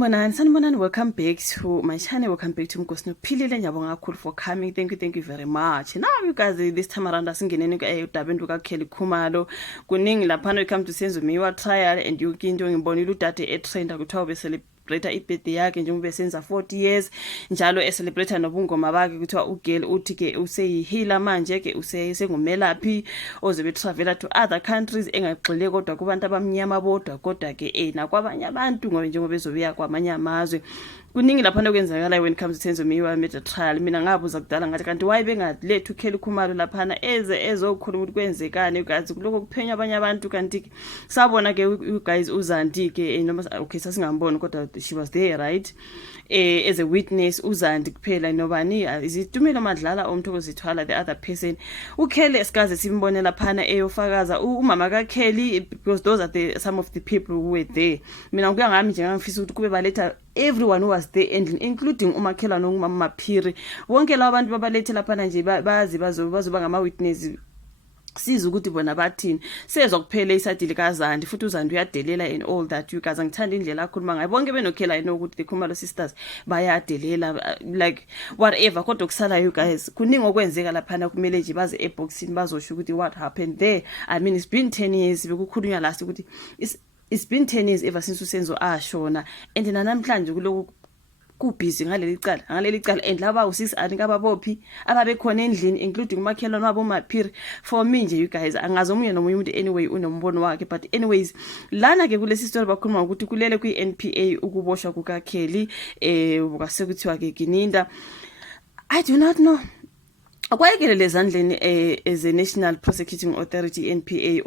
Sanibonani, welcome back to my channel. Welcome back to Mkosini Philile. Ngiyabonga kakhulu for coming. Thank you very much. Now you guys, this time around asingeneni udabeni lukaKelly Khumalo. Kuningi laphana come to Senzo Miwa trial and yonke into ngibonile udade etrenda kuthiwa ubecelebrate ibirthday yakhe njengoba besenza 40 years njalo celebrate nobungoma bakhe kuthiwa uGirl uthi ke useyihealer manje ke usesengumelaphi ozobe travela to other countries engagxile kodwa kubantu abamnyama bodwa kodwa ke nakwabanye abantu ngoba njengoba bezobuya kwamanye amazwe. Kuningi laphana kwenzakala when it comes to Senzo Miwa made trial. Mina ngabuza kudala ngathi kanti why bengalethu uKelly Khumalo laphana ezokhuluma ukuthi kwenzekani guys kuloko kuphenywa abanye abantu kanti sabona ke you guys uZandi ke noma okay sasingamboni kodwa she was there, right? As a witness uZandi kuphela nobani izitumelo madlala omthokozithwala the other person. uKelly esikaze simbone laphana eyofakaza umama kaKelly because those are some of the people who were there. Mina kuya ngami nje ngangifisa ukuthi kube baletha everyone who was there including umakhelwane ongumama Maphiri. Wonke labo abantu babalethe laphana nje bazi bazoba ngama witnesses siza ukuthi bona bathini sezwa kuphela isadile kaZandi futhi uZandi uyadelela and all that. You guys ngithanda indlela akhuluma ngayo bonke benokhela I know ukuthi the Khumalo sisters bayadelela like whatever kodwa kusala you guys kuningi okwenzeka laphana kumele nje baze eboxini bazosho ukuthi what happened there. I mean it's been 10 years bekukhulunywa last ukuthi it's been 10 years ever since uSenzo ashona and namhlanje kuloku kubhizi ngaleli cala and laba u6 anika ababophi ababekhona endlini including umakhelwane wabo Maphiri. For me nje you guys angazi omunye nomunye umuntu anyway unombono wakhe but anyways lana ke kulesi story bakhuluma ukuthi kulele kwi-NPA ukuboshwa kukaKelly kwasekuthiwa ke Gininda. I do not know akwayekele ezandleni as a National Prosecuting Authority NPA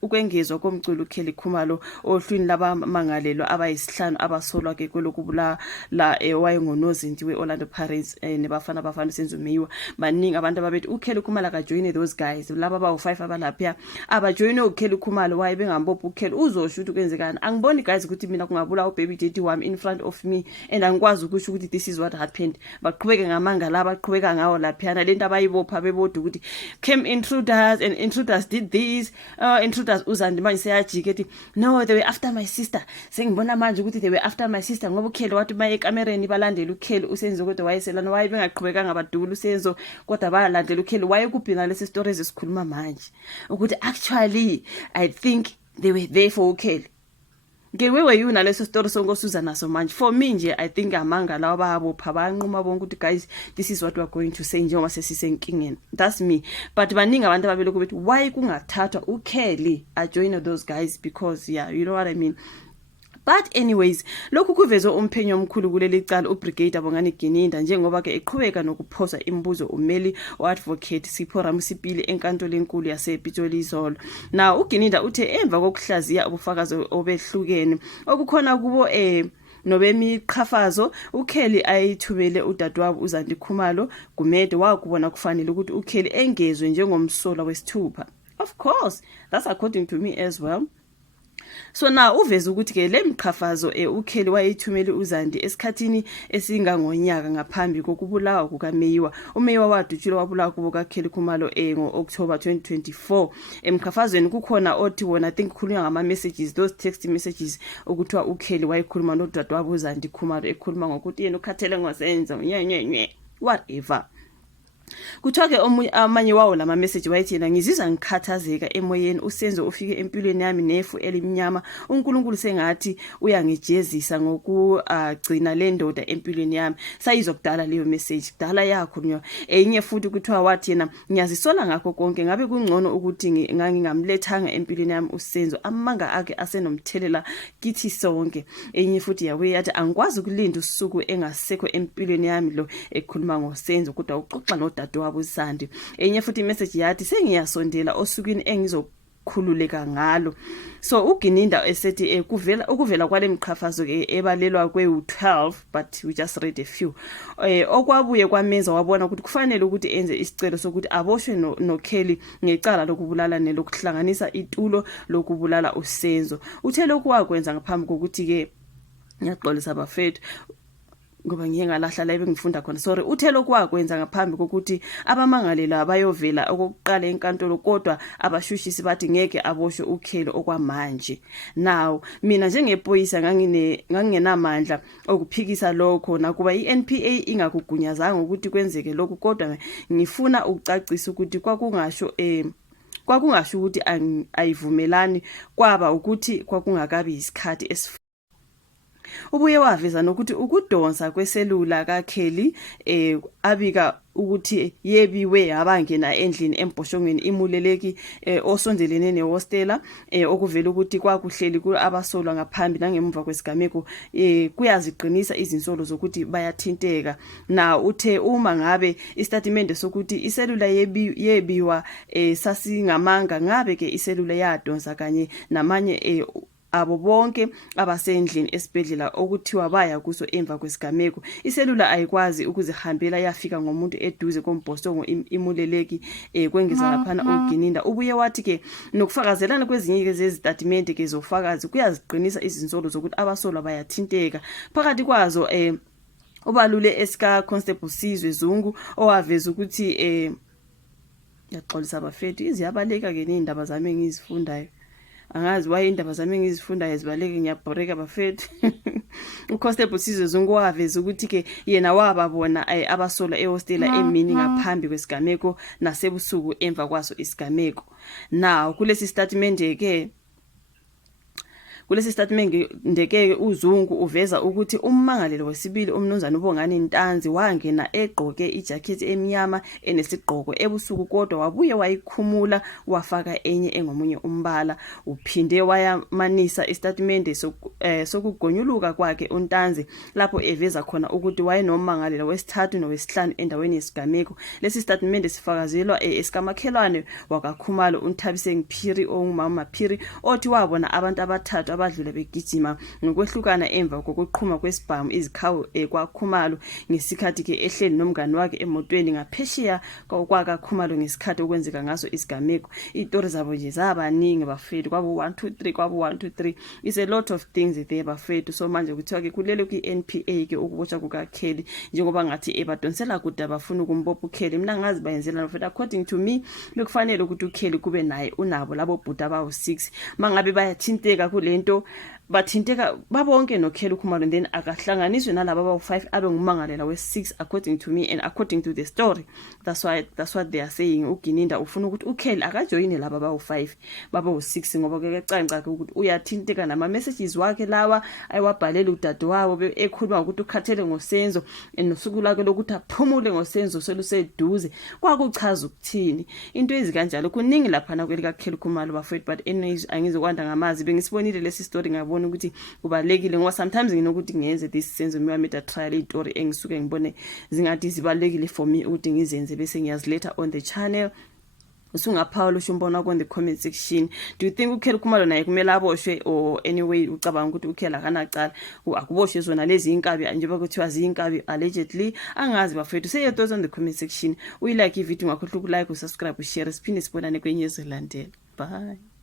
ukwengezwa komculo uKelly Khumalo ohlwini labamangalelwa abayisihlanu abasolwa ke kwelokubula la wayengonozinti weOrlando Pirates nebafana Senzo Miwa. Baningi abantu ababethi uKelly Khumalo ka join those guys laba bawu5 abalapha abajoin uKelly Khumalo waye bengambopha uKelly uzosho ukuthi kwenzekani. Angiboni guys ukuthi mina kungabula ubaby daddy wami in front of me and angikwazi ukusho ukuthi this is what happened. Baqhubeke ngamanga la baqhubeka ngawo la phana lento abayibopha bebodwa ukuthi came intruders and intruders did this intruders uZandi manje seyajika ethi no they were after my sister. Sengibona manje ukuthi they were after my sister ngoba uKelly wathi maye ekamereni balandela uKelly uSenzo kodwa wayeselana waye bengaqhubeka ngabadula uSenzo kodwa balandela uKelly waye kubhina lesi stories esikhuluma manje ukuthi actually I think they were there for uKelly. Ngewewe yuna leso story songosuza naso manje. For me nje I think amanga lawa babopha banquma bonke ukuthi guys this is what we are going to say njengoba sesisenkingeni. That's me. But baningi abantu babelokho bethi why kungathathwa uKelly join those guys because yeah you know what I mean. But anyways lokhu kuvezwe umphenyo omkhulu kuleli cala uBrigadier Bongani Gininda njengoba ke eqhubeka nokuphosa imibuzo umeli oadvocate Sipho Ramusipili enkantolo enkulu yasePitoli izolo. Now uGininda uthe emva kokuhlaziya ubufakazi obehlukene okukhona kubo nobemiqhafazo uKelly ayithumele udadewabo uZandi Khumalo Gumede wakubona kufanele ukuthi uKelly engezwe njengomsola wesithupha. Of course that's according to me as well. So now uveze ukuthi ke lemqhafazo uKelly wayithumele uZandi esikhathini esingangonyaka ngaphambi kokubulawa kukaMeyiwa. uMeyiwa wadutshulwa wabulawa kubo kaKelly Khumalo ngo-October 2024. Emqhafazweni kukhona othi wona I think kukhulunywa ngama messages those text messages ukuthiwa uKelly wayekhuluma nodadewabo uZandi Khumalo ekhuluma ngokuthi yena ukhathele ngoSenzo nyenyenye whatever. Kuthiwa ke amanye wawo lama message wayethi yena ngizizwa ngikhathazeka emoyeni uSenzo ufike empilweni yami nefu elimnyama uNkulunkulu sengathi uyangijezisa ngokugcina le ndoda empilweni yami. Sayizokudala leyo message kudala yakhulunywa enye futhi kuthiwa wathi yena ngiyazisola ngakho konke ngabe kungcono ukuthi ngangingamlethanga empilweni yami uSenzo amanga akhe asenomthelela kithi sonke. Enye futhi yawe yathi angikwazi ukulinda usuku engasekho empilweni yami lo ekhuluma ngoSenzo kodwa uxoxa nodadewabo uZandi. Enye futhi message yathi sengiyasondela osukwini engizokhululeka ngalo. So uGininda esethi ukuvela kwale mqhafazo ke ebalelwa kwe12 but we just read a few. Okwabuye kwamenza wabona ukuthi kufanele ukuthi enze isicelo sokuthi aboshwe noKelly ngecala lokubulala nelokuhlanganisa itulo lokubulala uSenzo. Uthe lokhu wakwenza ngaphambi kokuthi ke ngiyaxolisa bafethu ngoba ngiye ngalahla la ebengifunda khona sorry uthe lokwakwenza ngaphambi kokuthi abamangalela bayovela okokuqala enkantolo kodwa abashushisi bathi ngeke aboshwe uKelly okwamanje. Now mina njengephoyisa ngangingenamandla okuphikisa lokho nakuba iNPA ingakugunyazanga ukuthi kwenzeke lokho kodwa ngifuna ukucacisa ukuthi kwakungasho ukuthi ayivumelani kwaba ukuthi kwakungakabi isikhathi ubuye waveza nokuthi ukudonsa kweselula kaKelly abika ukuthi yebiwe abangena endlini embhoshongweni imuleleki osondelene nehostela okuvela ukuthi kwakuhleli abasolwa ngaphambi nangemva kwesigameko kuyaziqinisa izinsolo zokuthi bayathinteka. Na uthe uma ngabe istatimende sokuthi iselula yebiwa sasingamanga ngabe ke iselula yadonsa kanye namanye abo bonke abasendlini esibhedlela okuthiwa baya kuso emva kwesigameko iselula ayikwazi ukuzihambela yafika ngomuntu eduze kombhosongo imuleleki kwengeza laphana uGininda. Ubuye wathi ke nokufakazelana kwezinye ke zezitatimende ke zofakazi kuyaziqinisa izinsolo zokuthi abasolwa bayathinteka phakathi kwazo ubalule esika Constable Sizwe Zungu owaveza ukuthi yaxolisa abafethu iziyabaleka ke nezindaba zami engizifundayo angazi waye indaba zami engizifunda ezibaleke ngiyabhoreka bafethu. uConstable Sizwe Zungu waveza ukuthi ke yena wababona abasola ehostela emini ngaphambi kwesigameko nasebusuku emva kwaso isigameko. Now kulesi statement ke ndeke uZungu uveza ukuthi ummangalelo wesibili umnumzana uBongani Ntanzi wangena egqoke ijacket emnyama enesigqoko ebusuku kodwa wabuye wayikhumula wafaka enye engomunye umbala. Uphinde wayamanisa istatimende sokugonyuluka kwakhe uNtanzi lapho eveza khona ukuthi wayenommangalelo wesithathu nowesihlanu endaweni yesigameko. Lesi statimende sifakazelwa esikamakhelwane wakaKhumalo uNthabiseng Phiri ongumama Phiri othi wabona abantu abathathu abadlula begijima ngokwehlukana emva kokuqhuma kwesibhamu izikhawu kwaKhumalo ngesikhathi ke ehleli nomngane wakhe emotweni ngaphesheya kwakaKhumalo ngesikhathi okwenzeka ngaso isigameko. Izitori zabo nje zabaningi bafethu kwabo 123 is a lot of things there bafethu. So manje kuthiwa ke kulele kwiNPA ke ukuboshwa kukaKelly njengoba ngathi ebadonsela kude abafuna ukumbopha uKelly. Mina ngazi bayenzela bafethu according to me bekufanele ukuthi uKelly kube naye unabo labo bhuda abawu6 mangabe bayathinteka kulento bathinteka babonke noKelly uKhumalo and then akahlanganiswe nalabo abawu5 abe ngumangalela we6 according to me and according to the story. That's what they are saying. uGininda ufuna ukuthi uKelly akajoyine laba abawu5 babawu6 ngoba ke caca ukuthi uyathinteka nama messages wakhe lawa ayiwabhalela udadewabo ekhuluma ukuthi ukhathele ngosenzo enosuku lake lokuthi aphumule ngosenzo seluseduze kwakuchaza ukuthini into ezikanjalo kuningi lapha na kwelikaKelly uKhumalo bafethu but angizokwanda ngamazi bengisibonile lesi story ngabona ukuthi kubalekile ngoba sometimes nginokuthi ngenze this senzo mewameta trial istory engisuke ngibone zingathi zibalekile for me ukuthi ngizenze bese ngiyaziletha on the channel. Usungaphawula ushumbona ku the comment section. Do you think uKelly uKhumalo naye kumele aboshwe or anyway ucabanga ukuthi uKelly akanacala akuboshwe zona lezi inkabi njengoba kuthiwa zinkabi allegedly angazi bafethu. Say your thoughts on the comment section. Uyilike ivideo ngakhohlwa ukulike usubscribe ushare siphinde sibonane kwenye ezilandela. Bye.